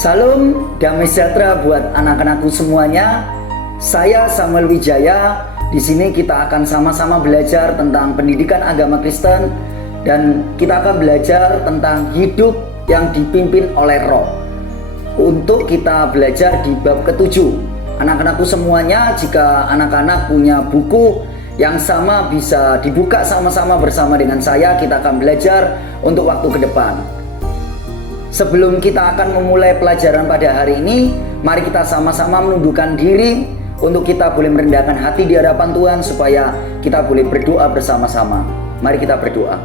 Salam damai sejahtera buat anak-anakku semuanya. Saya Samuel Wijaya. Di sini kita akan sama-sama belajar tentang pendidikan agama Kristen dan kita akan belajar tentang hidup yang dipimpin oleh Roh. Untuk kita belajar di bab ke-7. Anak-anakku semuanya, jika anak-anak punya buku yang sama bisa dibuka sama-sama bersama dengan saya. Kita akan belajar untuk waktu ke depan. Sebelum kita akan memulai pelajaran pada hari ini, mari kita sama-sama menundukkan diri untuk kita boleh merendahkan hati di hadapan Tuhan supaya kita boleh berdoa bersama-sama. Mari kita berdoa.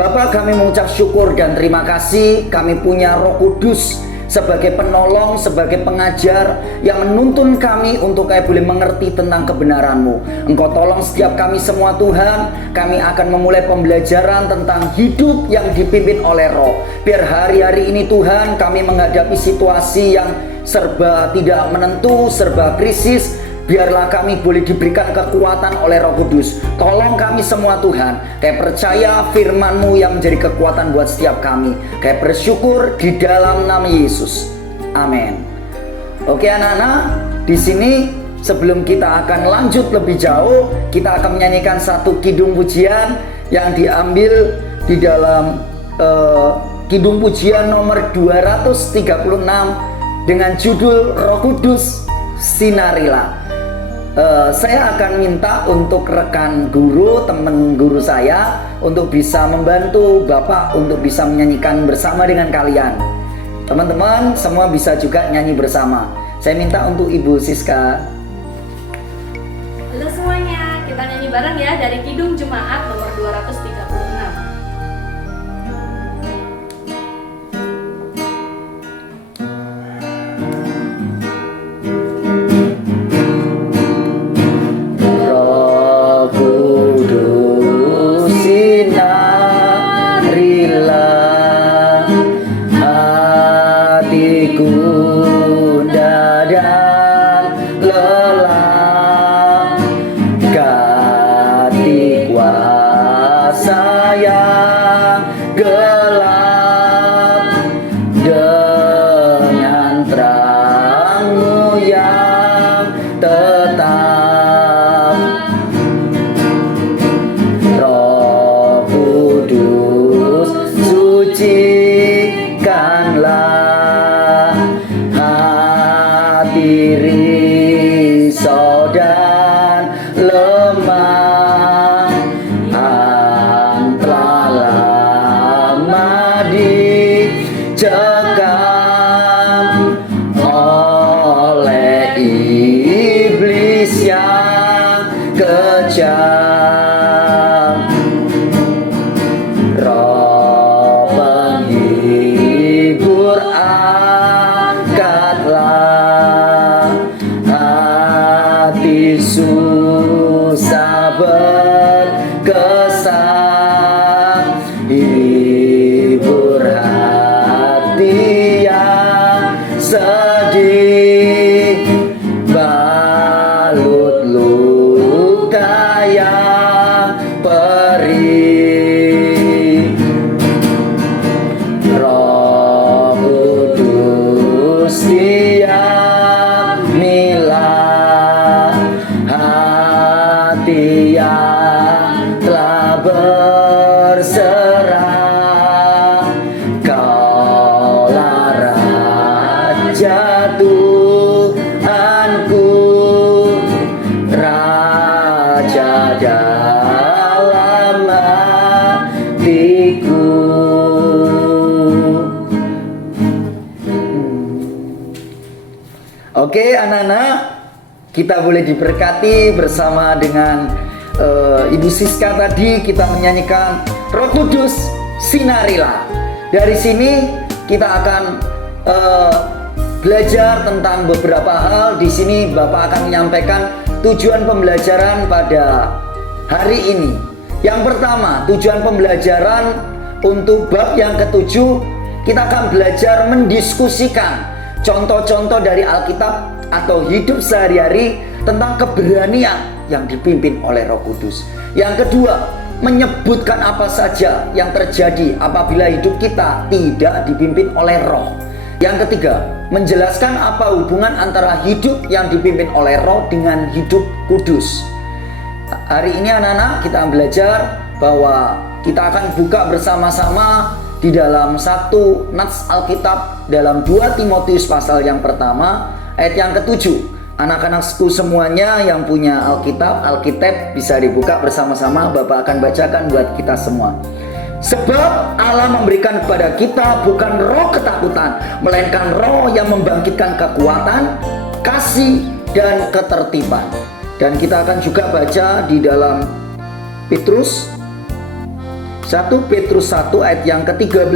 Bapa, kami mengucap syukur dan terima kasih kami punya Roh Kudus sebagai penolong, sebagai pengajar yang menuntun kami untuk kami boleh mengerti tentang kebenaran-Mu. Engkau tolong setiap kami semua Tuhan. Kami akan memulai pembelajaran tentang hidup yang dipimpin oleh Roh. Biar hari-hari ini Tuhan kami menghadapi situasi yang serba tidak menentu, serba krisis. Biarlah kami boleh diberikan kekuatan oleh Roh Kudus. Tolong kami semua Tuhan. Kami percaya firman-Mu yang menjadi kekuatan buat setiap kami. Kami bersyukur di dalam nama Yesus. Amin. Oke anak-anak, di sini sebelum kita akan lanjut lebih jauh, kita akan menyanyikan satu kidung pujian yang diambil di dalam kidung pujian nomor 236 dengan judul Roh Kudus Sinarilah. Saya akan minta untuk rekan guru, teman guru saya untuk bisa membantu Bapak untuk bisa menyanyikan bersama dengan kalian. Teman-teman semua bisa juga nyanyi bersama. Saya minta untuk Ibu Siska. Halo semuanya, kita nyanyi bareng ya dari Kidung Jemaat nomor 236. Oke anak-anak, kita boleh diberkati bersama dengan Ibu Siska tadi. Kita menyanyikan Roh Kudus Sinarilah. Dari sini kita akan belajar tentang beberapa hal. Di sini Bapak akan menyampaikan tujuan pembelajaran pada hari ini. Yang pertama, tujuan pembelajaran untuk bab yang ke-7, kita akan belajar mendiskusikan contoh-contoh dari Alkitab atau hidup sehari-hari tentang keberanian yang dipimpin oleh Roh Kudus. Yang kedua, menyebutkan apa saja yang terjadi apabila hidup kita tidak dipimpin oleh Roh. Yang ketiga, menjelaskan apa hubungan antara hidup yang dipimpin oleh Roh dengan hidup kudus. Hari ini anak-anak kita belajar bahwa kita akan buka bersama-sama di dalam satu nats Alkitab dalam 2 Timotius pasal yang pertama ayat yang ke-7. Anak-anakku semuanya yang punya Alkitab bisa dibuka bersama-sama. Bapak akan bacakan buat kita semua. Sebab Allah memberikan kepada kita bukan roh ketakutan, melainkan roh yang membangkitkan kekuatan, kasih, dan ketertiban. Dan kita akan juga baca di dalam Petrus 1 Petrus 1 ayat yang ke-13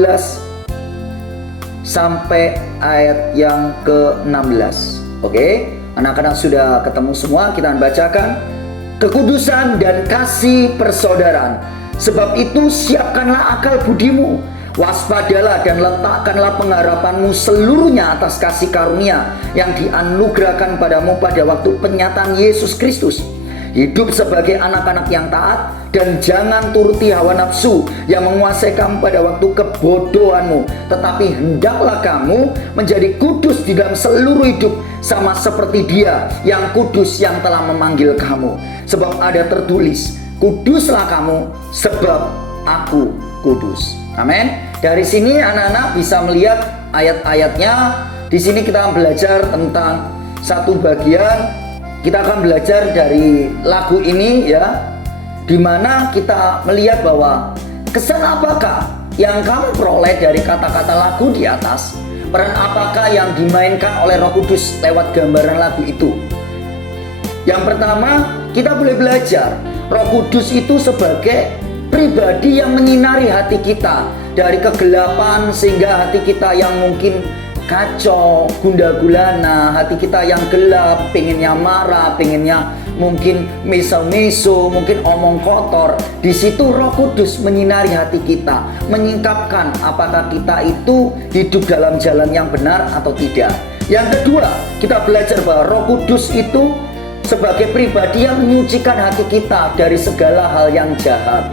sampai ayat yang ke-16. Oke, anak-anak sudah ketemu semua, kita akan bacakan. Kekudusan dan kasih persaudaraan. Sebab itu siapkanlah akal budimu, waspadalah dan letakkanlah pengharapanmu seluruhnya atas kasih karunia yang dianugerahkan padamu pada waktu penyataan Yesus Kristus. Hidup sebagai anak-anak yang taat dan jangan turuti hawa nafsu yang menguasai kamu pada waktu kebodohanmu, tetapi hendaklah kamu menjadi kudus di dalam seluruh hidup sama seperti Dia yang kudus yang telah memanggil kamu. Sebab ada tertulis, kuduslah kamu sebab aku kudus. Amin. Dari sini anak-anak bisa melihat ayat-ayatnya. Di sini kita belajar tentang satu bagian. Kita akan belajar dari lagu ini ya, dimana kita melihat bahwa kesan apakah yang kamu peroleh dari kata-kata lagu di atas. Peran apakah yang dimainkan oleh Roh Kudus lewat gambaran lagu itu. Yang pertama, kita boleh belajar Roh Kudus itu sebagai pribadi yang menyinari hati kita dari kegelapan, sehingga hati kita yang mungkin kacau, gundah gulana, hati kita yang gelap, pengennya marah, pengennya mungkin meso-meso, mungkin omong kotor. Di situ Roh Kudus menyinari hati kita, menyingkapkan apakah kita itu hidup dalam jalan yang benar atau tidak. Yang kedua, kita belajar bahwa Roh Kudus itu sebagai pribadi yang menyucikan hati kita dari segala hal yang jahat.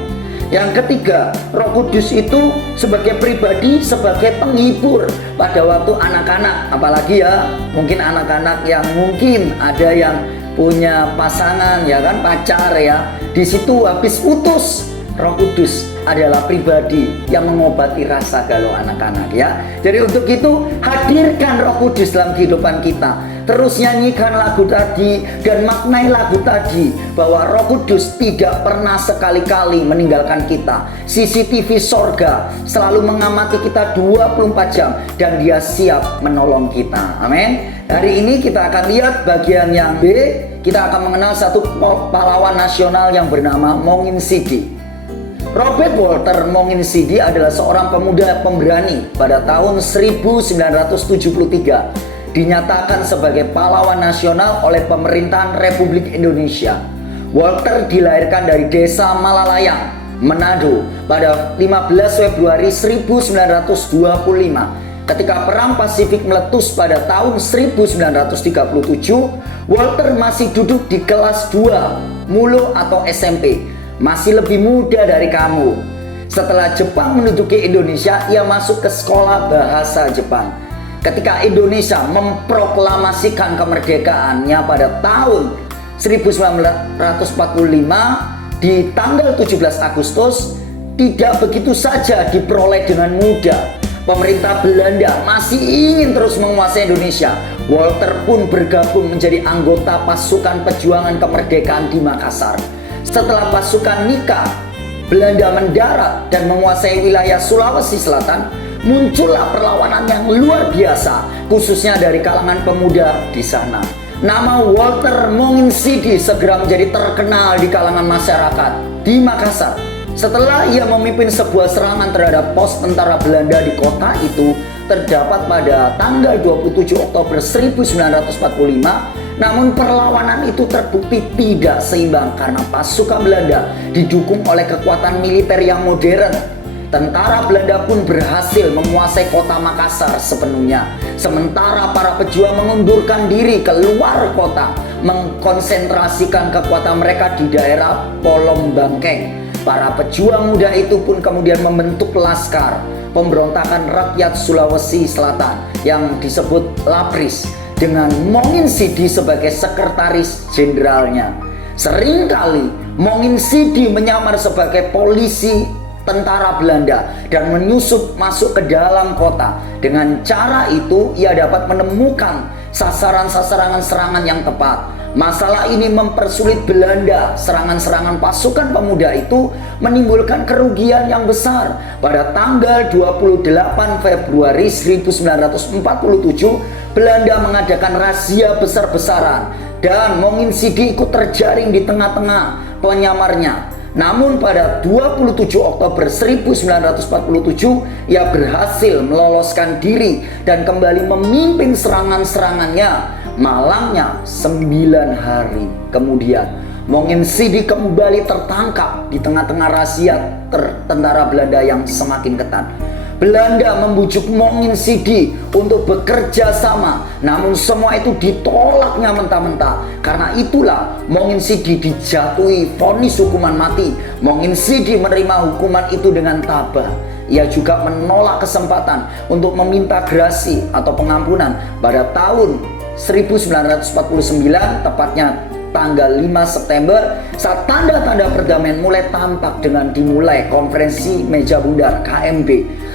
Yang ketiga, Roh Kudus itu sebagai pribadi, sebagai penghibur pada waktu anak-anak, apalagi ya mungkin anak-anak yang mungkin ada yang punya pasangan ya kan, pacar ya. Di situ habis putus, Roh Kudus adalah pribadi yang mengobati rasa galau anak-anak ya. Jadi untuk itu hadirkan Roh Kudus dalam kehidupan kita. Terus nyanyikan lagu tadi dan maknai lagu tadi bahwa Roh Kudus tidak pernah sekali-kali meninggalkan kita. CCTV sorga selalu mengamati kita 24 jam dan Dia siap menolong kita. Amin. Hari ini kita akan lihat bagian yang B. Kita akan mengenal satu pahlawan nasional yang bernama Monginsidi. Robert Walter Monginsidi adalah seorang pemuda pemberani. Pada tahun 1973 dinyatakan sebagai pahlawan nasional oleh pemerintahan Republik Indonesia. Walter dilahirkan dari desa Malalayang, Manado pada 15 Februari 1925. Ketika Perang Pasifik meletus pada tahun 1937, Walter masih duduk di kelas 2 Mulo atau SMP. Masih lebih muda dari kamu. Setelah Jepang menduduki Indonesia, ia masuk ke sekolah bahasa Jepang. Ketika Indonesia memproklamasikan kemerdekaannya pada tahun 1945 di tanggal 17 Agustus, tidak begitu saja diperoleh dengan mudah. Pemerintah Belanda masih ingin terus menguasai Indonesia. Walter pun bergabung menjadi anggota pasukan perjuangan kemerdekaan di Makassar. Setelah pasukan Nika Belanda mendarat dan menguasai wilayah Sulawesi Selatan, muncullah perlawanan yang luar biasa, khususnya dari kalangan pemuda di sana. Nama Walter Monginsidi segera menjadi terkenal di kalangan masyarakat di Makassar. Setelah ia memimpin sebuah serangan terhadap pos tentara Belanda di kota itu, terdapat pada tanggal 27 Oktober 1945. Namun perlawanan itu terbukti tidak seimbang karena pasukan Belanda didukung oleh kekuatan militer yang modern. Tentara Belanda pun berhasil menguasai kota Makassar sepenuhnya. Sementara para pejuang mengundurkan diri keluar kota, mengkonsentrasikan kekuatan mereka di daerah Polong Bangkeng. Para pejuang muda itu pun kemudian membentuk laskar. pemberontakan rakyat Sulawesi Selatan yang disebut Lapris dengan Mongin Sidi sebagai sekretaris jenderalnya. Seringkali Mongin Sidi menyamar sebagai polisi tentara Belanda dan menyusup masuk ke dalam kota. Dengan cara itu ia dapat menemukan sasaran-sasaran serangan yang tepat. Masalah ini mempersulit Belanda. Serangan-serangan pasukan pemuda itu menimbulkan kerugian yang besar. Pada tanggal 28 Februari 1947, Belanda mengadakan razia besar-besaran dan Mongin Sidi ikut terjaring di tengah-tengah penyamarnya. Namun pada 27 Oktober 1947 ia berhasil meloloskan diri dan kembali memimpin serangan-serangannya. Malangnya 9 hari kemudian Mongin Sidi kembali tertangkap di tengah-tengah razia tentara Belanda yang semakin ketat. Belanda membujuk Mongin Sidi untuk bekerja sama, namun semua itu ditolaknya mentah-mentah. Karena itulah Mongin Sidi dijatuhi vonis hukuman mati. Mongin Sidi menerima hukuman itu dengan tabah. Ia juga menolak kesempatan untuk meminta grasi atau pengampunan pada tahun 1949, tepatnya tanggal 5 September, saat tanda-tanda perdamaian mulai tampak dengan dimulai konferensi meja bundar KMB.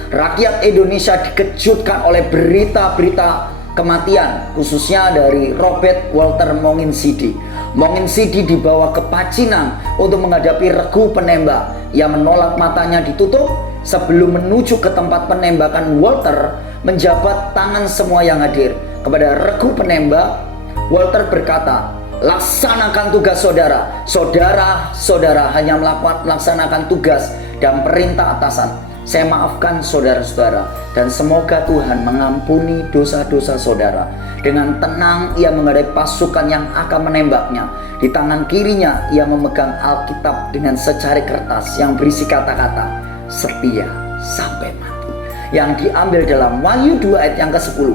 Rakyat Indonesia dikejutkan oleh berita-berita kematian, khususnya dari Robert Walter Mongin Sidi. Mongin Sidi dibawa ke Pacinan untuk menghadapi regu penembak. Ia menolak matanya ditutup. Sebelum menuju ke tempat penembakan, Walter menjabat tangan semua yang hadir. Kepada regu penembak, Walter berkata, "Laksanakan tugas saudara. Saudara-saudara hanya melaksanakan tugas dan perintah atasan. Saya maafkan saudara-saudara dan semoga Tuhan mengampuni dosa-dosa saudara." Dengan tenang ia menghadapi pasukan yang akan menembaknya. Di tangan kirinya ia memegang Alkitab dengan secari kertas yang berisi kata-kata setia sampai mati, yang diambil dalam Wahyu 2 ayat yang ke-10.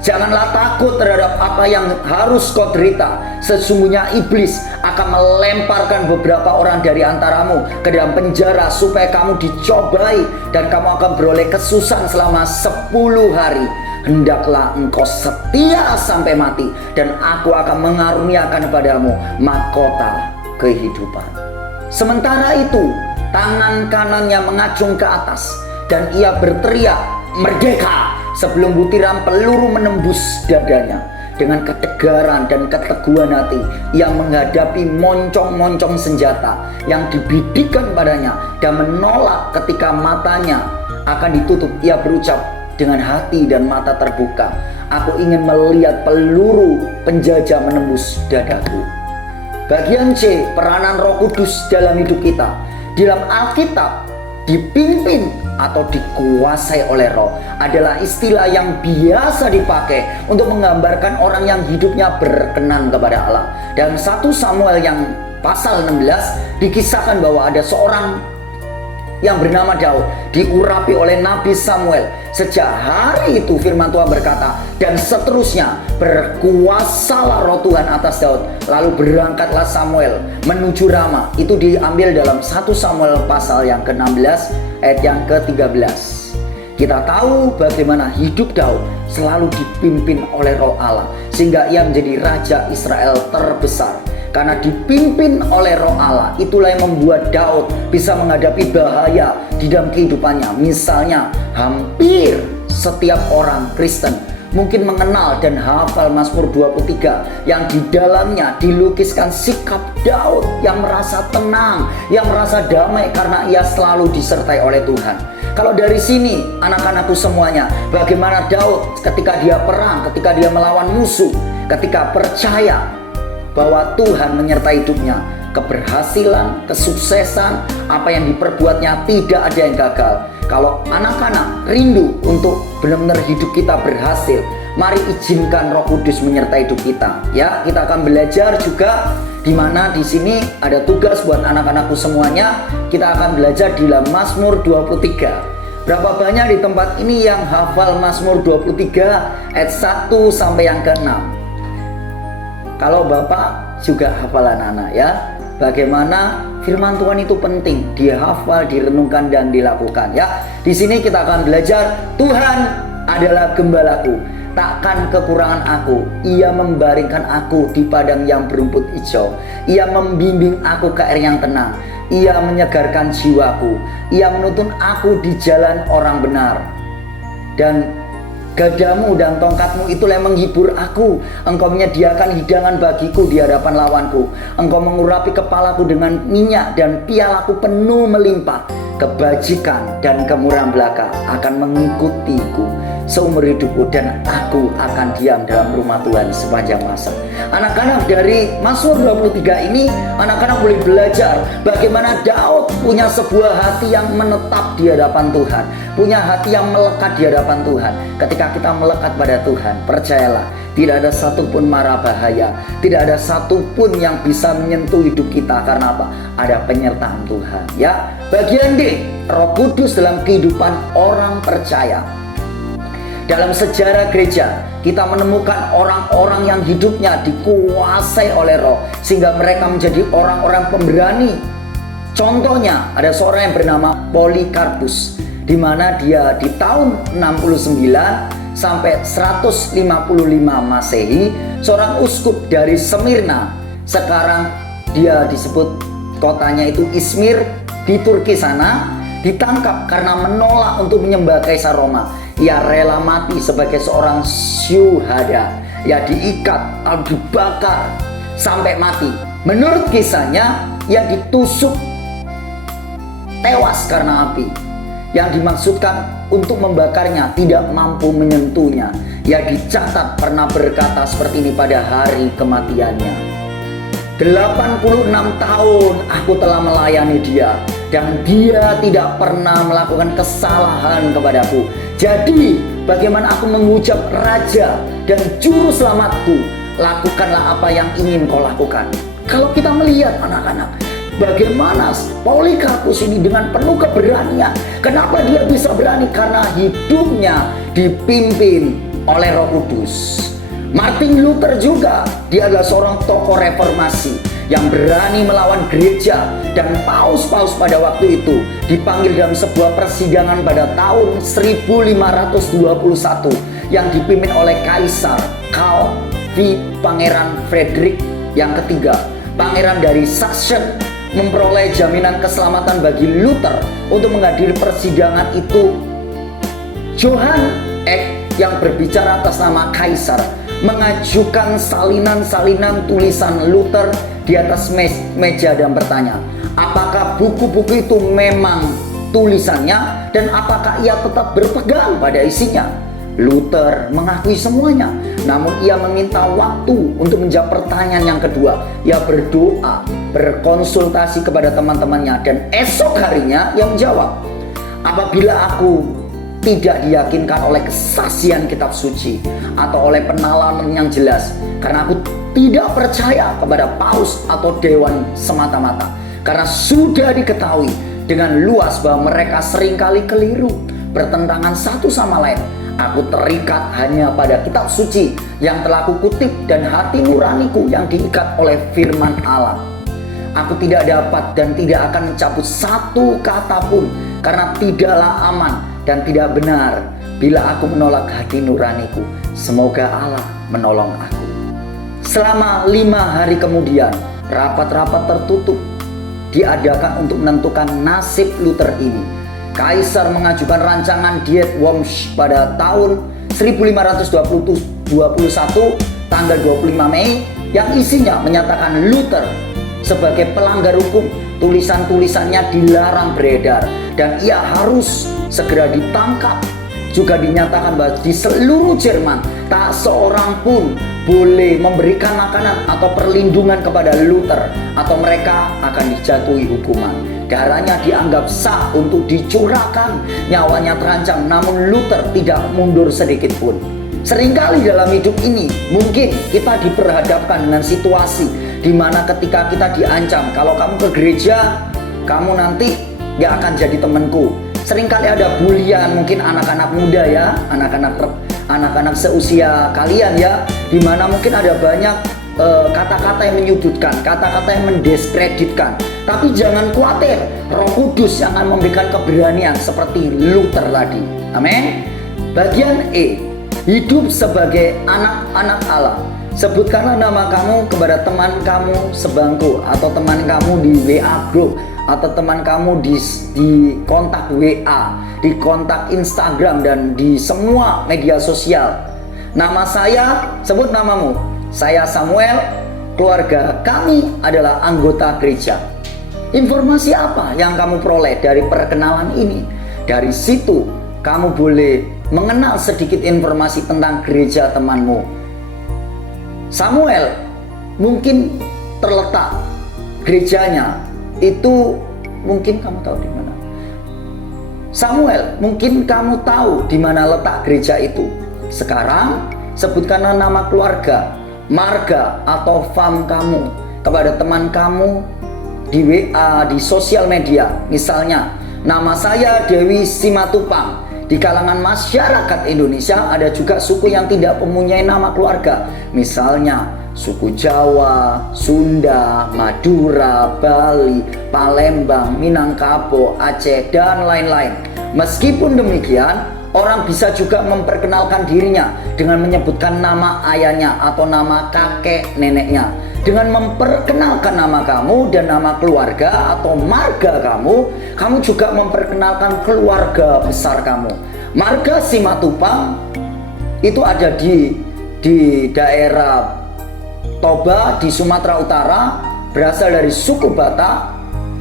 "Janganlah takut terhadap apa yang harus kau derita. Sesungguhnya iblis akan melemparkan beberapa orang dari antaramu ke dalam penjara supaya kamu dicobai dan kamu akan beroleh kesusahan selama 10 hari. Hendaklah engkau setia sampai mati dan aku akan mengaruniakan padamu mahkota kehidupan." Sementara itu tangan kanannya mengacung ke atas dan ia berteriak, "Merdeka!" sebelum butiran peluru menembus dadanya. Dengan ketegaran dan keteguhan hati ia menghadapi moncong-moncong senjata yang dibidikan padanya dan menolak. Ketika matanya akan ditutup, ia berucap dengan hati dan mata terbuka, "Aku ingin melihat peluru penjajah menembus dadaku." Bagian C, peranan Roh Kudus dalam hidup kita. Di dalam Alkitab, dipimpin atau dikuasai oleh Roh adalah istilah yang biasa dipakai untuk menggambarkan orang yang hidupnya berkenan kepada Allah. Dalam 1 Samuel yang pasal 16 dikisahkan bahwa ada seorang yang bernama Daud diurapi oleh Nabi Samuel. Sejak hari itu firman Tuhan berkata, dan seterusnya berkuasalah Roh Tuhan atas Daud. Lalu berangkatlah Samuel menuju Rama. Itu diambil dalam 1 Samuel pasal yang ke-16 ayat yang ke-13. Kita tahu bagaimana hidup Daud selalu dipimpin oleh Roh Allah, sehingga ia menjadi Raja Israel terbesar. Karena dipimpin oleh Roh Allah, itulah yang membuat Daud bisa menghadapi bahaya di dalam kehidupannya. Misalnya, hampir setiap orang Kristen mungkin mengenal dan hafal Mazmur 23 yang di dalamnya dilukiskan sikap Daud yang merasa tenang, yang merasa damai karena ia selalu disertai oleh Tuhan. Kalau dari sini, anak-anakku semuanya, bagaimana Daud ketika dia perang, ketika dia melawan musuh, ketika percaya bahwa Tuhan menyertai hidupnya, keberhasilan, kesuksesan, apa yang diperbuatnya tidak ada yang gagal. Kalau anak-anak rindu untuk benar-benar hidup kita berhasil, mari izinkan Roh Kudus menyertai hidup kita. Ya, kita akan belajar juga di mana di sini ada tugas buat anak-anakku semuanya. Kita akan belajar di dalam Mazmur 23. Berapa banyak di tempat ini yang hafal Mazmur 23 ayat 1 sampai yang ke-6? Kalau Bapak juga hafal anak-anak ya, bagaimana firman Tuhan itu penting dihafal, direnungkan dan dilakukan ya. Di sini kita akan belajar Tuhan adalah gembalaku, takkan kekurangan aku. Ia membaringkan aku di padang yang berumput hijau. Ia membimbing aku ke air yang tenang. Ia menyegarkan jiwaku. Ia menuntun aku di jalan orang benar. Dan gadamu dan tongkatmu itulah yang menghibur aku. Engkau menyediakan hidangan bagiku di hadapan lawanku. Engkau mengurapi kepalaku dengan minyak dan pialaku penuh melimpah. Kebajikan dan kemurahan belaka akan mengikutiku seumur hidupku, dan aku akan diam dalam rumah Tuhan sepanjang masa. Anak-anak, dari Mazmur 23 ini anak-anak boleh belajar bagaimana Daud punya sebuah hati yang menetap di hadapan Tuhan, punya hati yang melekat di hadapan Tuhan. Ketika kita melekat pada Tuhan, percayalah, tidak ada satupun mara bahaya, tidak ada satupun yang bisa menyentuh hidup kita. Karena apa? Ada penyertaan Tuhan ya. Bagian D, Roh Kudus dalam kehidupan orang percaya. Dalam sejarah gereja, kita menemukan orang-orang yang hidupnya dikuasai oleh Roh, sehingga mereka menjadi orang-orang pemberani. Contohnya, ada seorang yang bernama Polikarpus, di mana dia di tahun 69 sampai 155 Masehi, seorang uskup dari Smyrna. Sekarang dia disebut kotanya itu Izmir di Turki sana, ditangkap karena menolak untuk menyembah Kaisar Roma. Ia rela mati sebagai seorang syuhada. Ya, diikat, dibakar sampai mati. Menurut kisahnya, ia ditusuk tewas karena api. Yang dimaksudkan untuk membakarnya tidak mampu menyentuhnya. Ia dicatat pernah berkata seperti ini pada hari kematiannya. 86 tahun aku telah melayani dia, dan dia tidak pernah melakukan kesalahan kepadaku. Jadi bagaimana aku mengucap Raja dan Juru Selamatku, lakukanlah apa yang ingin kau lakukan. Kalau kita melihat anak-anak, bagaimana Polikarpus ini dengan penuh keberanian. Kenapa dia bisa berani? Karena hidupnya dipimpin oleh Roh Kudus. Martin Luther juga, dia adalah seorang tokoh reformasi yang berani melawan gereja, dan paus-paus pada waktu itu dipanggil dalam sebuah persidangan pada tahun 1521 yang dipimpin oleh Kaisar Karl V. Pangeran Frederick yang ketiga. Pangeran dari Sachsen memperoleh jaminan keselamatan bagi Luther untuk menghadiri persidangan itu. Johann Eck yang berbicara atas nama Kaisar mengajukan salinan-salinan tulisan Luther di atas meja dan bertanya, apakah buku-buku itu memang tulisannya dan apakah ia tetap berpegang pada isinya? Luther mengakui semuanya, namun ia meminta waktu untuk menjawab pertanyaan yang kedua. Ia berdoa, berkonsultasi kepada teman-temannya, dan esok harinya ia menjawab, apabila aku tidak diyakinkan oleh kesaksian kitab suci atau oleh penalaran yang jelas, karena aku tidak percaya kepada paus atau dewan semata-mata, karena sudah diketahui dengan luas bahwa mereka seringkali keliru, bertentangan satu sama lain. Aku terikat hanya pada kitab suci yang telah aku kutip dan hati nuraniku yang diikat oleh firman Allah. Aku tidak dapat dan tidak akan mencabut satu kata pun, karena tidaklah aman dan tidak benar bila aku menolak hati nuraniku. Semoga Allah menolong aku. Selama 5 hari kemudian, rapat-rapat tertutup diadakan untuk menentukan nasib Luther ini. Kaisar mengajukan rancangan Diet Worms pada tahun 1521 tanggal 25 Mei yang isinya menyatakan Luther sebagai pelanggar hukum. Tulisan-tulisannya dilarang beredar dan ia harus segera ditangkap. Juga dinyatakan bahwa di seluruh Jerman tak seorang pun boleh memberikan makanan atau perlindungan kepada Luther, atau mereka akan dijatuhi hukuman. Darahnya dianggap sah untuk dicurahkan, nyawanya terancam, namun Luther tidak mundur sedikit pun. Seringkali dalam hidup ini mungkin kita diperhadapkan dengan situasi di mana ketika kita diancam, kalau kamu ke gereja, kamu nanti gak akan jadi temanku. Seringkali ada bulian, mungkin anak-anak muda ya, anak-anak seusia kalian ya, di mana mungkin ada banyak kata-kata yang menyudutkan, kata-kata yang mendiskreditkan. Tapi jangan khawatir, Roh Kudus yang akan memberikan keberanian seperti Luther tadi. Amin. Bagian E, hidup sebagai anak-anak Allah. Sebutkanlah nama kamu kepada teman kamu sebangku, atau teman kamu di WA group, atau teman kamu di kontak WA, di kontak Instagram, dan di semua media sosial. Nama saya, sebut namamu. Saya Samuel, keluarga kami adalah anggota gereja. Informasi apa yang kamu peroleh dari perkenalan ini? Dari situ kamu boleh mengenal sedikit informasi tentang gereja temanmu. Samuel mungkin terletak gerejanya itu, mungkin kamu tahu di mana. Samuel, mungkin kamu tahu di mana letak gereja itu. Sekarang sebutkanlah nama keluarga, marga atau fam kamu kepada teman kamu di WA, di sosial media. Misalnya, nama saya Dewi Simatupang. Di kalangan masyarakat Indonesia ada juga suku yang tidak mempunyai nama keluarga. Misalnya suku Jawa, Sunda, Madura, Bali, Palembang, Minangkabau, Aceh, dan lain-lain. Meskipun demikian, orang bisa juga memperkenalkan dirinya dengan menyebutkan nama ayahnya atau nama kakek neneknya. Dengan memperkenalkan nama kamu dan nama keluarga atau marga kamu juga memperkenalkan keluarga besar kamu. Marga Simatupang itu ada di daerah Toba di Sumatera Utara, berasal dari suku Batak.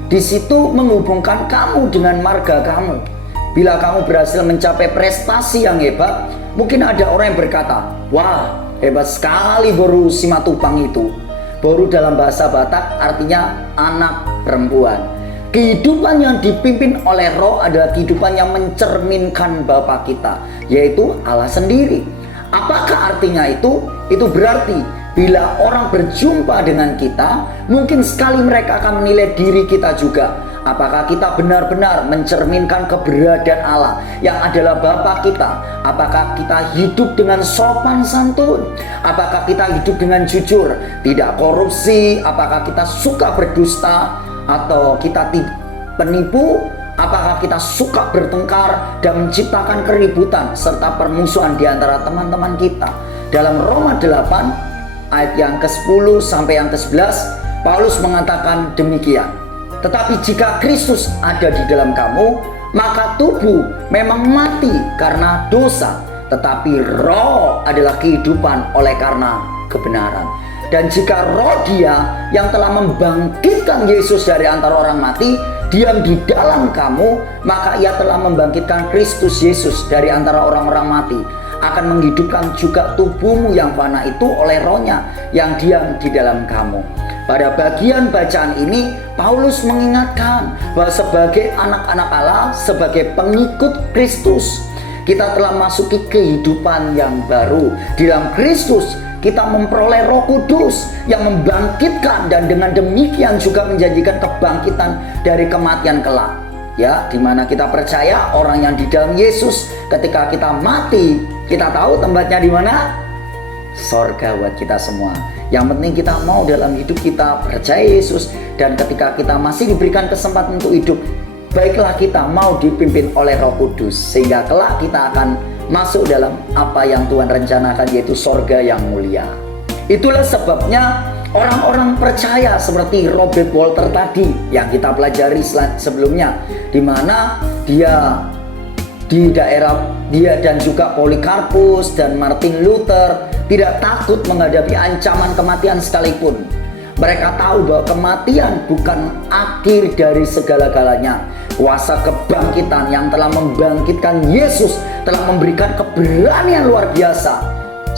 Di situ menghubungkan kamu dengan marga kamu. Bila kamu berhasil mencapai prestasi yang hebat, mungkin ada orang yang berkata, wah, hebat sekali Boru Simatupang itu. Boru dalam bahasa Batak artinya anak perempuan. Kehidupan yang dipimpin oleh Roh adalah kehidupan yang mencerminkan Bapa kita, yaitu Allah sendiri. Apakah artinya itu? Itu berarti bila orang berjumpa dengan kita, mungkin sekali mereka akan menilai diri kita juga. Apakah kita benar-benar mencerminkan keberadaan Allah yang adalah Bapa kita? Apakah kita hidup dengan sopan santun? Apakah kita hidup dengan jujur, tidak korupsi? Apakah kita suka berdusta atau kita penipu? Apakah kita suka bertengkar dan menciptakan keributan serta permusuhan di antara teman-teman kita? Dalam Roma 8 ayat yang ke-10 sampai yang ke-11, Paulus mengatakan demikian. Tetapi jika Kristus ada di dalam kamu, maka tubuh memang mati karena dosa, tetapi roh adalah kehidupan oleh karena kebenaran. Dan jika roh Dia yang telah membangkitkan Yesus dari antara orang mati diam di dalam kamu, maka Ia telah membangkitkan Kristus Yesus dari antara orang-orang mati, akan menghidupkan juga tubuhmu yang fana itu oleh rohnya yang diam di dalam kamu. Pada bagian bacaan ini, Paulus mengingatkan bahwa sebagai anak-anak Allah, sebagai pengikut Kristus, kita telah masuki kehidupan yang baru. Di dalam Kristus, kita memperoleh Roh Kudus yang membangkitkan dan dengan demikian juga menjanjikan kebangkitan dari kematian kelak. Ya, dimana kita percaya orang yang di dalam Yesus, ketika kita mati, kita tahu tempatnya di mana? Sorga buat kita semua. Yang penting kita mau dalam hidup kita percaya Yesus, dan ketika kita masih diberikan kesempatan untuk hidup, baiklah kita mau dipimpin oleh Roh Kudus, sehingga kelak kita akan masuk dalam apa yang Tuhan rencanakan, yaitu sorga yang mulia. Itulah sebabnya orang-orang percaya seperti Robert Walter tadi yang kita pelajari sebelumnya, di mana dia di daerah dia dan juga Polikarpus dan Martin Luther tidak takut menghadapi ancaman kematian sekalipun. Mereka tahu bahwa kematian bukan akhir dari segala-galanya. Kuasa kebangkitan yang telah membangkitkan Yesus telah memberikan keberanian luar biasa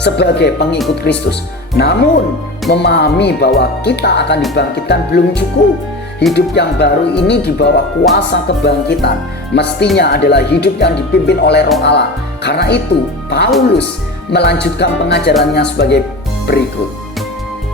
sebagai pengikut Kristus. Namun memahami bahwa kita akan dibangkitkan belum cukup. Hidup yang baru ini di bawah kuasa kebangkitan mestinya adalah hidup yang dipimpin oleh Roh Allah. Karena itu Paulus melanjutkan pengajarannya sebagai berikut.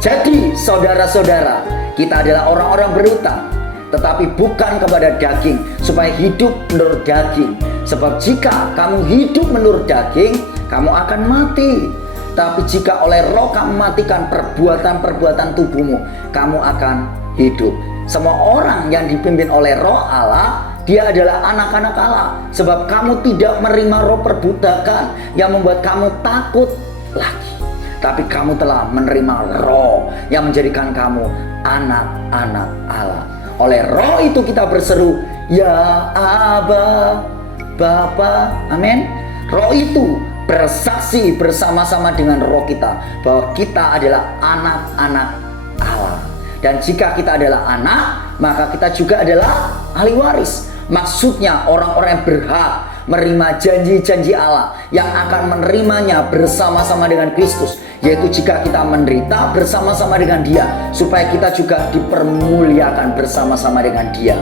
Jadi saudara-saudara, kita adalah orang-orang berhutang, tetapi bukan kepada daging, supaya hidup menurut daging. Sebab jika kamu hidup menurut daging, kamu akan mati. Tapi jika oleh Roh kamu matikan perbuatan-perbuatan tubuhmu, kamu akan hidup. Semua orang yang dipimpin oleh Roh Allah, dia adalah anak-anak Allah. Sebab kamu tidak menerima roh perbudakan yang membuat kamu takut lagi, tapi kamu telah menerima Roh yang menjadikan kamu anak-anak Allah. Oleh Roh itu kita berseru, ya Aba, Bapa. Amin. Roh itu bersaksi bersama-sama dengan roh kita bahwa kita adalah anak-anak Allah. Dan jika kita adalah anak, maka kita juga adalah ahli waris. Maksudnya orang-orang yang berhak menerima janji-janji Allah yang akan menerimanya bersama-sama dengan Kristus, yaitu jika kita menderita bersama-sama dengan Dia, supaya kita juga dipermuliakan bersama-sama dengan Dia.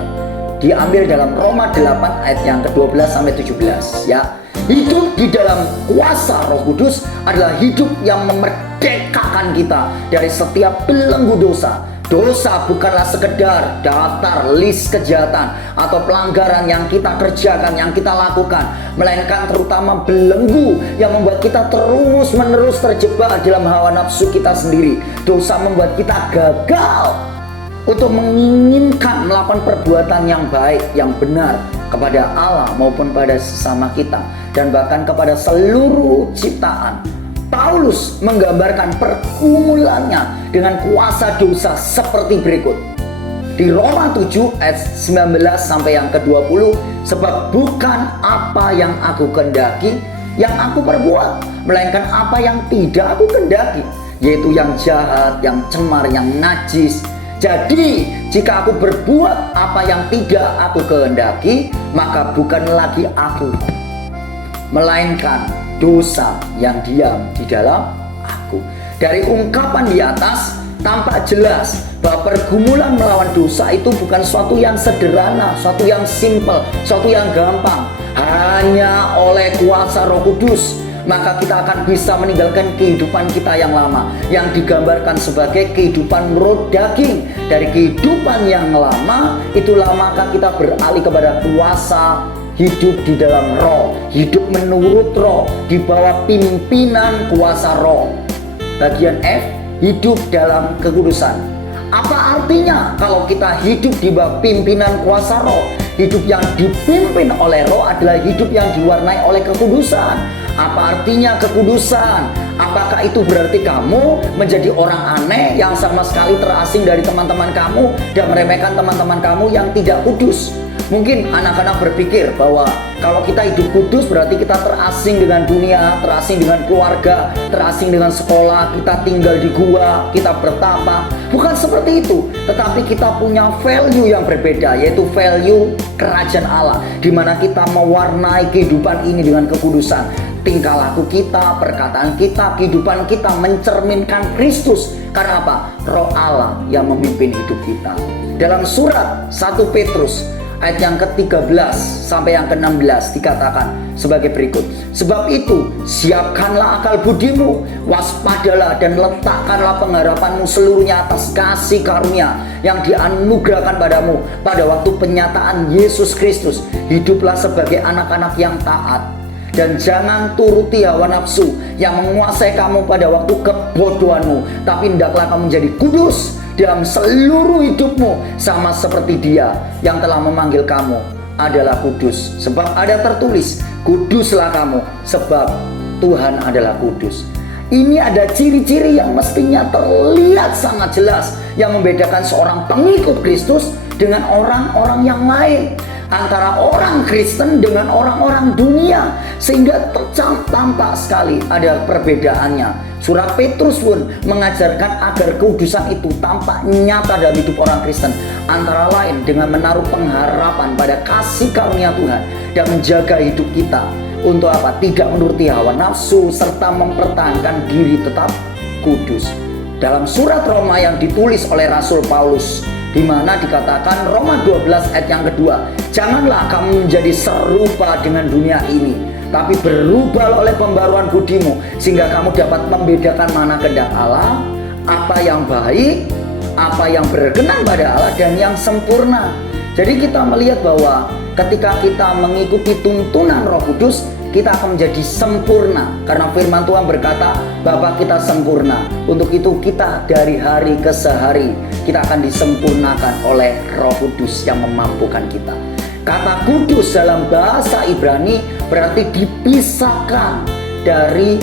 Diambil dalam Roma 8 ayat yang ke-12 sampai 17 ya. Hidup di dalam kuasa Roh Kudus adalah hidup yang memerdekakan kita dari setiap belenggu dosa. Dosa bukanlah sekedar daftar list kejahatan atau pelanggaran yang kita kerjakan, yang kita lakukan, melainkan terutama belenggu yang membuat kita terus-menerus terjebak dalam hawa nafsu kita sendiri. Dosa membuat kita gagal untuk menginginkan melakukan perbuatan yang baik, yang benar kepada Allah maupun pada sesama kita, dan bahkan kepada seluruh ciptaan. Paulus menggambarkan pergumulannya dengan kuasa dosa seperti berikut. Di Roma 7 ayat 19 sampai yang ke-20, sebab bukan apa yang aku kehendaki yang aku perbuat, melainkan apa yang tidak aku kehendaki, yaitu yang jahat, yang cemar, yang najis. Jadi jika aku berbuat apa yang tidak aku kehendaki, maka bukan lagi aku, melainkan dosa yang diam di dalam aku. Dari ungkapan di atas tampak jelas bahwa pergumulan melawan dosa itu bukan suatu yang sederhana, suatu yang simple, suatu yang gampang. Hanya oleh kuasa Roh Kudus maka kita akan bisa meninggalkan kehidupan kita yang lama, yang digambarkan sebagai kehidupan menurut daging. Dari kehidupan yang lama itulah maka kita beralih kepada kuasa hidup di dalam Roh, hidup menurut Roh, di bawah pimpinan kuasa Roh. Bagian F, hidup dalam kekudusan. Apa artinya kalau kita hidup di bawah pimpinan kuasa Roh? Hidup yang dipimpin oleh Roh adalah hidup yang diwarnai oleh kekudusan. Apa artinya kekudusan? Apakah itu berarti kamu menjadi orang aneh yang sama sekali terasing dari teman-teman kamu dan meremehkan teman-teman kamu yang tidak kudus? Mungkin anak-anak berpikir bahwa kalau kita hidup kudus berarti kita terasing dengan dunia, terasing dengan keluarga, terasing dengan sekolah, kita tinggal di gua, kita bertapa. Bukan seperti itu, tetapi kita punya value yang berbeda, yaitu value kerajaan Allah, di mana kita mewarnai kehidupan ini dengan kekudusan. Tingkah laku kita, perkataan kita, kehidupan kita mencerminkan Kristus. Karena apa? Roh Allah yang memimpin hidup kita. Dalam surat 1 Petrus ayat yang ke-13 sampai yang ke-16 dikatakan sebagai berikut. Sebab itu siapkanlah akal budimu, waspadalah dan letakkanlah pengharapanmu seluruhnya atas kasih karunia yang dianugerahkan padamu pada waktu penyataan Yesus Kristus. Hiduplah sebagai anak-anak yang taat, dan jangan turuti hawa nafsu yang menguasai kamu pada waktu kebodohanmu, tapi hendaklah kamu menjadi kudus dalam seluruh hidupmu, sama seperti Dia yang telah memanggil kamu adalah kudus. Sebab ada tertulis, kuduslah kamu sebab Tuhan adalah kudus. Ini ada ciri-ciri yang mestinya terlihat sangat jelas yang membedakan seorang pengikut Kristus dengan orang-orang yang lain, antara orang Kristen dengan orang-orang dunia, sehingga tampak sekali ada perbedaannya. Surat Petrus pun mengajarkan agar kekudusan itu tampak nyata dalam hidup orang Kristen, antara lain dengan menaruh pengharapan pada kasih karunia Tuhan dan menjaga hidup kita untuk apa? Tidak menuruti hawa nafsu serta mempertahankan diri tetap kudus. Dalam surat Roma yang ditulis oleh Rasul Paulus, di mana dikatakan Roma 12 ayat yang kedua, janganlah kamu menjadi serupa dengan dunia ini, tapi berubah oleh pembaruan budimu, sehingga kamu dapat membedakan mana kehendak Allah, apa yang baik, apa yang berkenan pada Allah, dan yang sempurna. Jadi kita melihat bahwa ketika kita mengikuti tuntunan Roh Kudus, kita akan menjadi sempurna. Karena firman Tuhan berkata, Bapa kita sempurna. Untuk itu kita dari hari ke sehari, kita akan disempurnakan oleh Roh Kudus yang memampukan kita. Kata kudus dalam bahasa Ibrani berarti dipisahkan dari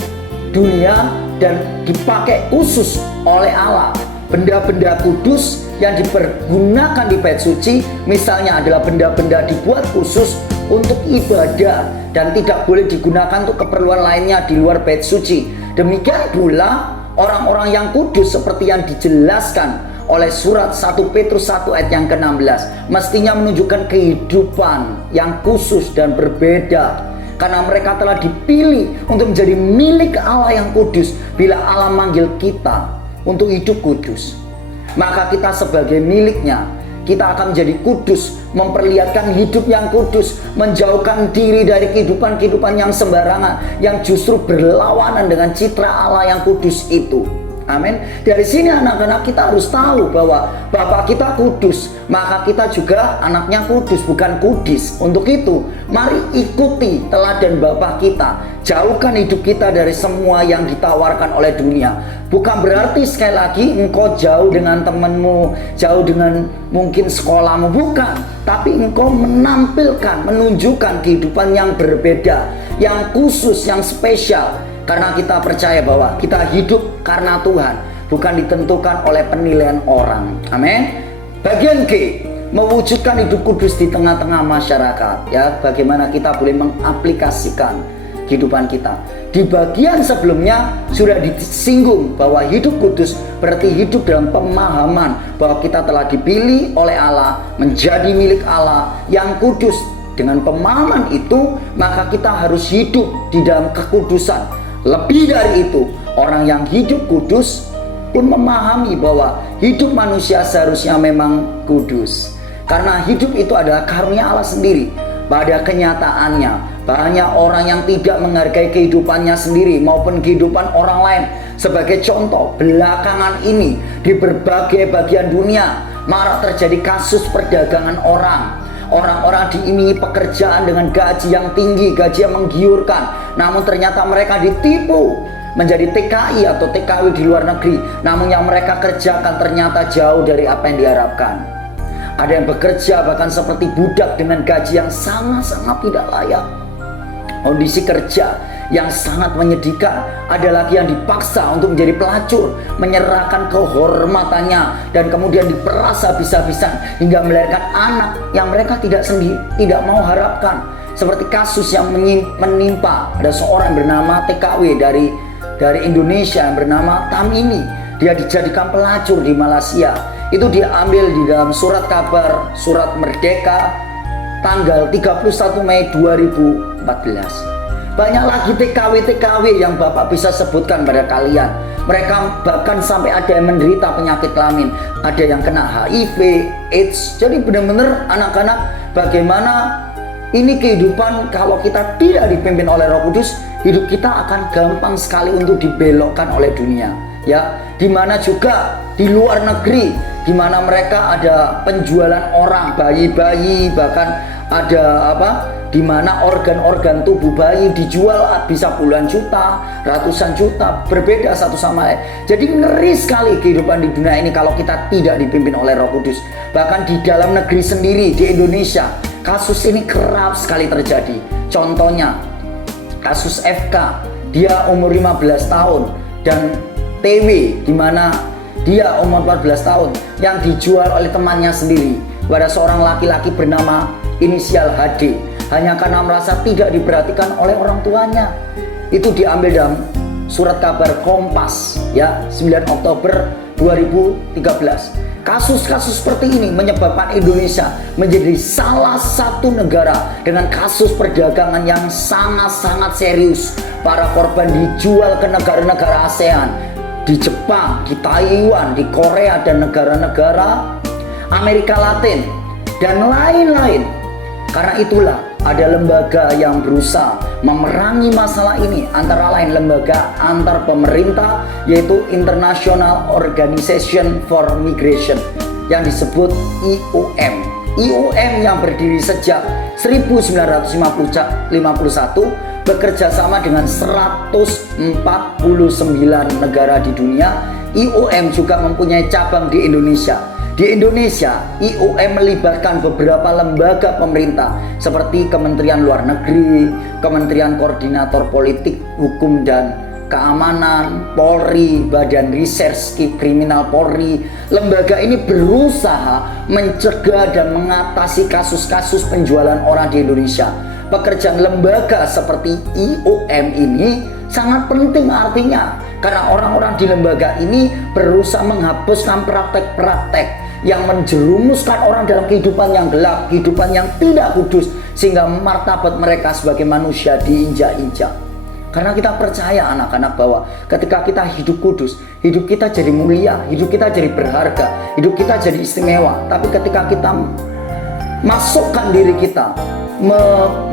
dunia dan dipakai khusus oleh Allah. Benda-benda kudus yang dipergunakan di bait suci misalnya adalah benda-benda dibuat khusus untuk ibadah dan tidak boleh digunakan untuk keperluan lainnya di luar bait suci. Demikian pula orang-orang yang kudus seperti yang dijelaskan oleh surat 1 Petrus 1 ayat yang ke-16 mestinya menunjukkan kehidupan yang khusus dan berbeda karena mereka telah dipilih untuk menjadi milik Allah yang kudus. Bila Allah manggil kita untuk hidup kudus, maka kita sebagai miliknya, kita akan menjadi kudus, memperlihatkan hidup yang kudus, menjauhkan diri dari kehidupan-kehidupan yang sembarangan, yang justru berlawanan dengan citra Allah yang kudus itu. Amin. Dari sini anak-anak kita harus tahu bahwa Bapa kita kudus, maka kita juga anaknya kudus, bukan kudis. Untuk itu, mari ikuti teladan Bapa kita. Jauhkan hidup kita dari semua yang ditawarkan oleh dunia. Bukan berarti sekali lagi engkau jauh dengan temanmu, jauh dengan mungkin sekolahmu, bukan. Tapi engkau menampilkan, menunjukkan kehidupan yang berbeda, yang khusus, yang spesial. Karena kita percaya bahwa kita hidup karena Tuhan, bukan ditentukan oleh penilaian orang. Amin. Bagian G, mewujudkan hidup kudus di tengah-tengah masyarakat. Ya, bagaimana kita boleh mengaplikasikan kehidupan kita. Di bagian sebelumnya sudah disinggung bahwa hidup kudus berarti hidup dalam pemahaman bahwa kita telah dipilih oleh Allah, menjadi milik Allah yang kudus. Dengan pemahaman itu, maka kita harus hidup di dalam kekudusan. Lebih dari itu, orang yang hidup kudus pun memahami bahwa hidup manusia seharusnya memang kudus. Karena hidup itu adalah karunia Allah sendiri. Pada kenyataannya, banyak orang yang tidak menghargai kehidupannya sendiri maupun kehidupan orang lain. Sebagai contoh, belakangan ini di berbagai bagian dunia marak terjadi kasus perdagangan orang. Orang-orang diiming pekerjaan dengan gaji yang tinggi, gaji yang menggiurkan, namun ternyata mereka ditipu menjadi TKI atau TKW di luar negeri. Namun yang mereka kerjakan ternyata jauh dari apa yang diharapkan. Ada yang bekerja bahkan seperti budak dengan gaji yang sangat-sangat tidak layak. Kondisi kerja yang sangat menyedihkan. Ada lagi yang dipaksa untuk menjadi pelacur, menyerahkan kehormatannya dan kemudian diperas habis-habisan hingga melahirkan anak yang mereka tidak mau harapkan. Seperti kasus yang menimpa ada seorang bernama TKW dari Indonesia yang bernama Tamimi. Dia dijadikan pelacur di Malaysia. Itu diambil di dalam surat kabar, surat Merdeka tanggal 31 Mei 2014. Banyak lagi TKW yang Bapak bisa sebutkan pada kalian. Mereka bahkan sampai ada yang menderita penyakit kelamin, ada yang kena HIV, AIDS. Jadi benar-benar anak-anak, bagaimana ini kehidupan kalau kita tidak dipimpin oleh Roh Kudus, hidup kita akan gampang sekali untuk dibelokkan oleh dunia. Ya, dimana juga di luar negeri, dimana mereka ada penjualan orang, bayi-bayi, bahkan ada di mana organ-organ tubuh bayi dijual bisa puluhan juta, ratusan juta, berbeda satu sama lain. Jadi ngeri sekali kehidupan di dunia ini kalau kita tidak dipimpin oleh Roh Kudus. Bahkan di dalam negeri sendiri, di Indonesia, kasus ini kerap sekali terjadi. Contohnya, kasus FK, dia umur 15 tahun, dan TW, di mana dia umur 14 tahun, yang dijual oleh temannya sendiri pada seorang laki-laki bernama inisial HD, hanya karena merasa tidak diperhatikan oleh orang tuanya. Itu diambil dalam surat kabar Kompas, ya, 9 Oktober 2013. Kasus-kasus seperti ini menyebabkan Indonesia menjadi salah satu negara dengan kasus perdagangan yang sangat-sangat serius. Para korban dijual ke negara-negara ASEAN, di Jepang, di Taiwan, di Korea, dan negara-negara Amerika Latin, dan lain-lain. Karena itulah ada lembaga yang berusaha memerangi masalah ini, antara lain lembaga antar pemerintah, yaitu International Organization for Migration yang disebut IOM. IOM yang berdiri sejak 1951 bekerja sama dengan 149 negara di dunia. IOM juga mempunyai cabang di Indonesia. Di Indonesia, IOM melibatkan beberapa lembaga pemerintah seperti Kementerian Luar Negeri, Kementerian Koordinator Politik, Hukum dan Keamanan, Polri, Badan Reserse Kriminal Polri. Lembaga ini berusaha mencegah dan mengatasi kasus-kasus penjualan orang di Indonesia. Pekerjaan lembaga seperti IOM ini sangat penting artinya, karena orang-orang di lembaga ini berusaha menghapuskan praktek-praktek yang menjerumuskan orang dalam kehidupan yang gelap, kehidupan yang tidak kudus, sehingga martabat mereka sebagai manusia diinjak-injak. Karena kita percaya anak-anak bahwa ketika kita hidup kudus, hidup kita jadi mulia, hidup kita jadi berharga, hidup kita jadi istimewa. Tapi ketika kita masukkan diri kita,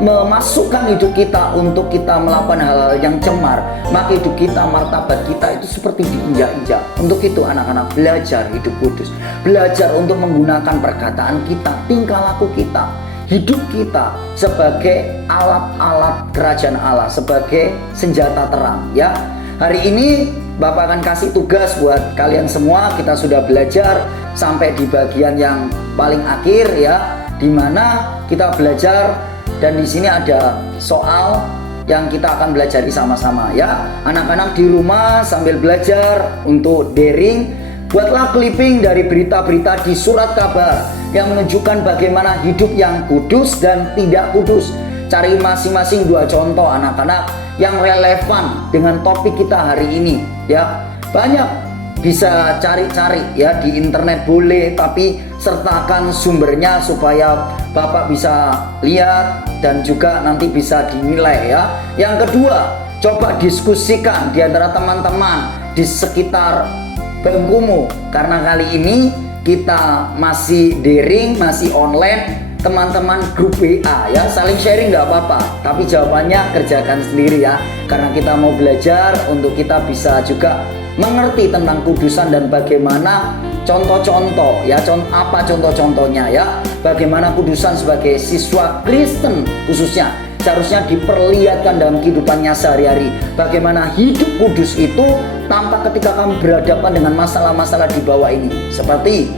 memasukkan hidup kita untuk kita melakukan hal-hal yang cemar, maka hidup kita, martabat kita itu seperti diinjak-injak. Untuk itu anak-anak belajar hidup kudus, belajar untuk menggunakan perkataan kita, tingkah laku kita, hidup kita sebagai alat-alat kerajaan Allah, sebagai senjata terang ya. Hari ini Bapak akan kasih tugas buat kalian semua. Kita sudah belajar sampai di bagian yang paling akhir ya, di mana kita belajar, dan di sini ada soal yang kita akan belajar sama-sama ya. Anak-anak di rumah sambil belajar untuk daring, buatlah clipping dari berita-berita di surat kabar yang menunjukkan bagaimana hidup yang kudus dan tidak kudus. Cari masing-masing 2 contoh anak-anak yang relevan dengan topik kita hari ini ya. Banyak bisa cari-cari ya di internet boleh, tapi sertakan sumbernya supaya Bapak bisa lihat dan juga nanti bisa dinilai ya. Yang kedua, coba diskusikan di antara teman-teman di sekitar bangkumu, karena kali ini kita masih daring, masih online. Teman-teman grup WA ya, saling sharing nggak apa-apa, tapi jawabannya kerjakan sendiri ya, karena kita mau belajar untuk kita bisa juga mengerti tentang kudusan dan bagaimana contoh-contoh ya, apa contoh-contohnya ya, bagaimana kudusan sebagai siswa Kristen khususnya seharusnya diperlihatkan dalam kehidupannya sehari-hari. Bagaimana hidup kudus itu tampak ketika kamu berhadapan dengan masalah-masalah di bawah ini, seperti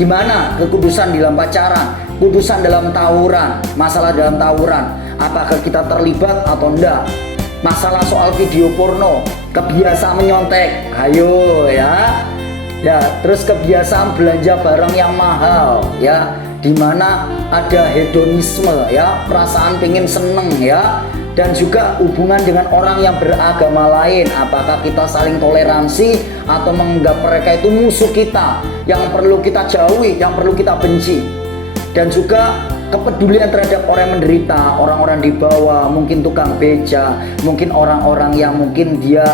gimana kekudusan dalam pacaran, kudusan dalam tawuran, masalah dalam tawuran, apakah kita terlibat atau enggak, masalah soal video porno, kebiasaan menyontek, ayo ya, terus kebiasaan belanja barang yang mahal ya, dimana ada hedonisme ya, perasaan pengen seneng ya, dan juga hubungan dengan orang yang beragama lain, apakah kita saling toleransi atau menganggap mereka itu musuh kita yang perlu kita jauhi, yang perlu kita benci. Dan juga kepedulian terhadap orang yang menderita, orang-orang di bawah, mungkin tukang beca, mungkin orang-orang yang mungkin dia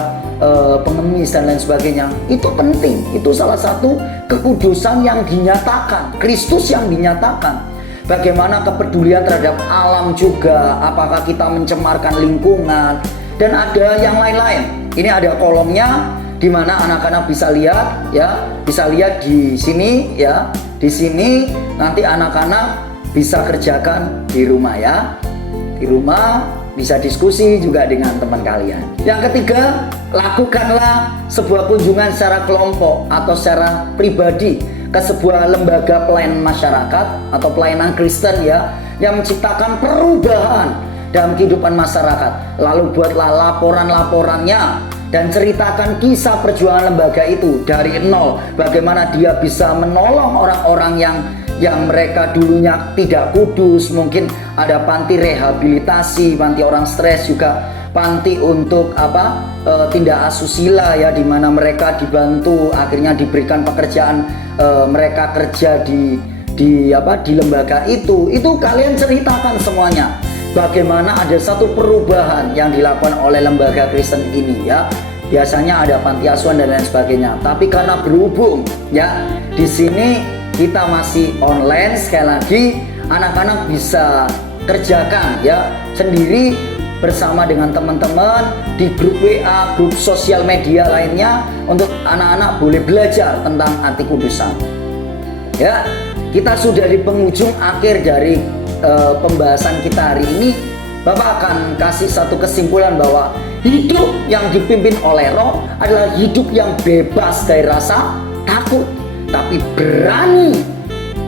pengemis dan lain sebagainya. Itu penting, itu salah satu kekudusan yang dinyatakan, Kristus yang dinyatakan. Bagaimana kepedulian terhadap alam juga, apakah kita mencemarkan lingkungan, dan ada yang lain-lain. Ini ada kolomnya di mana anak-anak bisa lihat ya, bisa lihat di sini ya. Di sini nanti anak-anak bisa kerjakan di rumah ya. Di rumah bisa diskusi juga dengan teman kalian. Yang ketiga, lakukanlah sebuah kunjungan secara kelompok atau secara pribadi ke sebuah lembaga pelayanan masyarakat atau pelayanan Kristen ya, yang menciptakan perubahan dalam kehidupan masyarakat. Lalu buatlah laporan-laporannya dan ceritakan kisah perjuangan lembaga itu dari nol, bagaimana dia bisa menolong orang-orang yang mereka dulunya tidak kudus. Mungkin ada panti rehabilitasi, panti orang stres, juga panti untuk tindak asusila ya, di mana mereka dibantu akhirnya diberikan pekerjaan, mereka kerja di lembaga itu kalian ceritakan semuanya. Bagaimana ada satu perubahan yang dilakukan oleh lembaga Kristen ini ya. Biasanya ada panti asuhan dan lain sebagainya. Tapi karena berhubung ya, di sini kita masih online, sekali lagi anak-anak bisa kerjakan ya sendiri bersama dengan teman-teman di grup WA, grup sosial media lainnya, untuk anak-anak boleh belajar tentang arti kudusan. Ya, kita sudah di penghujung akhir dari pembahasan kita hari ini. Bapak akan kasih satu kesimpulan bahwa hidup yang dipimpin oleh Roh adalah hidup yang bebas dari rasa takut, tapi berani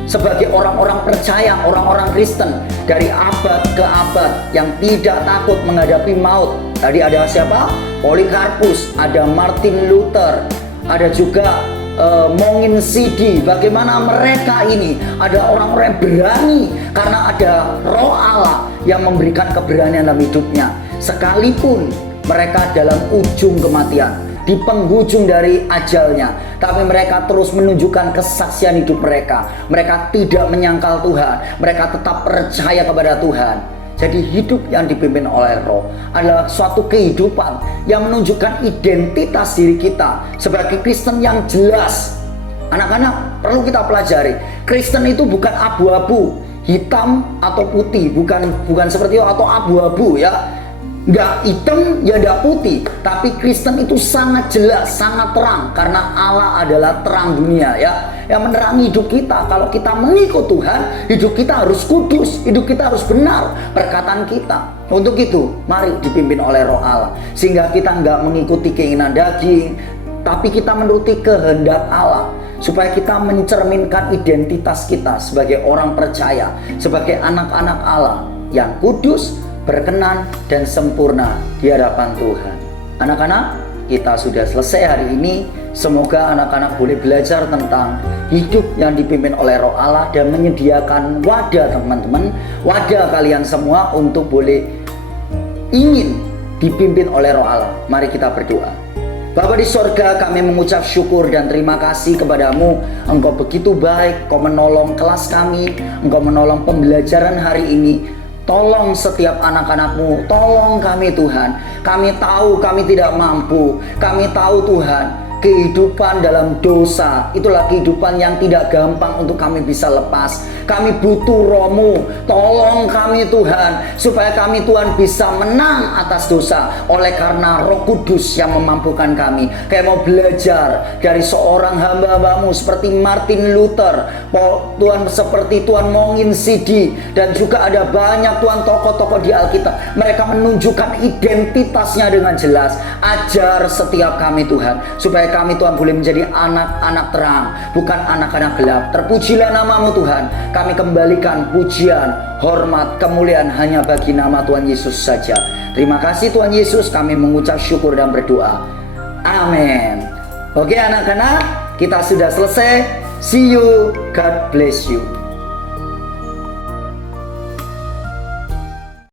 sebagai orang-orang percaya, orang-orang Kristen dari abad ke abad yang tidak takut menghadapi maut. Tadi ada siapa? Polycarpus, ada Martin Luther, ada juga Mongin Sidi. Bagaimana mereka ini ada orang-orang yang berani karena ada Roh Allah yang memberikan keberanian dalam hidupnya, sekalipun mereka dalam ujung kematian, di penghujung dari ajalnya, tapi mereka terus menunjukkan kesaksian hidup mereka. Mereka tidak menyangkal Tuhan, mereka tetap percaya kepada Tuhan. Jadi hidup yang dipimpin oleh Roh adalah suatu kehidupan yang menunjukkan identitas diri kita sebagai Kristen yang jelas. Anak-anak, perlu kita pelajari, Kristen itu bukan abu-abu, hitam atau putih, bukan seperti itu, atau abu-abu ya. Nggak hitam ya nggak putih, tapi Kristen itu sangat jelas, sangat terang, karena Allah adalah terang dunia ya, yang menerangi hidup kita. Kalau kita mengikut Tuhan, hidup kita harus kudus, hidup kita harus benar perkataan kita. Untuk itu mari dipimpin oleh Roh Allah, sehingga kita nggak mengikuti keinginan daging, tapi kita menuruti kehendak Allah, supaya kita mencerminkan identitas kita sebagai orang percaya, sebagai anak-anak Allah yang kudus, berkenan dan sempurna di hadapan Tuhan. Anak-anak, kita sudah selesai hari ini. Semoga anak-anak boleh belajar tentang hidup yang dipimpin oleh Roh Allah dan menyediakan wadah teman-teman, wadah kalian semua untuk boleh ingin dipimpin oleh Roh Allah. Mari kita berdoa. Bapa di sorga, kami mengucap syukur dan terima kasih kepadamu. Engkau begitu baik, Engkau menolong kelas kami, Engkau menolong pembelajaran hari ini. Tolong setiap anak-anakmu, tolong kami Tuhan. Kami tahu kami tidak mampu, kami tahu Tuhan, kehidupan dalam dosa itulah kehidupan yang tidak gampang untuk kami bisa lepas. Kami butuh Roh-Mu. Tolong kami Tuhan, supaya kami Tuhan bisa menang atas dosa oleh karena Roh Kudus yang memampukan kami. Kayak mau belajar dari seorang hamba-Hambamu seperti Martin Luther, Tuhan, seperti Tuhan Mongin Sidi, dan juga ada banyak Tuhan tokoh-tokoh di Alkitab. Mereka menunjukkan identitasnya dengan jelas. Ajar setiap kami Tuhan, supaya kami Tuhan boleh menjadi anak-anak terang, bukan anak-anak gelap. Terpujilah nama-Mu Tuhan. Kami kembalikan pujian, hormat, kemuliaan hanya bagi nama Tuhan Yesus saja. Terima kasih Tuhan Yesus, kami mengucap syukur dan berdoa. Amin. Oke anak-anak, kita sudah selesai. See you, God bless you.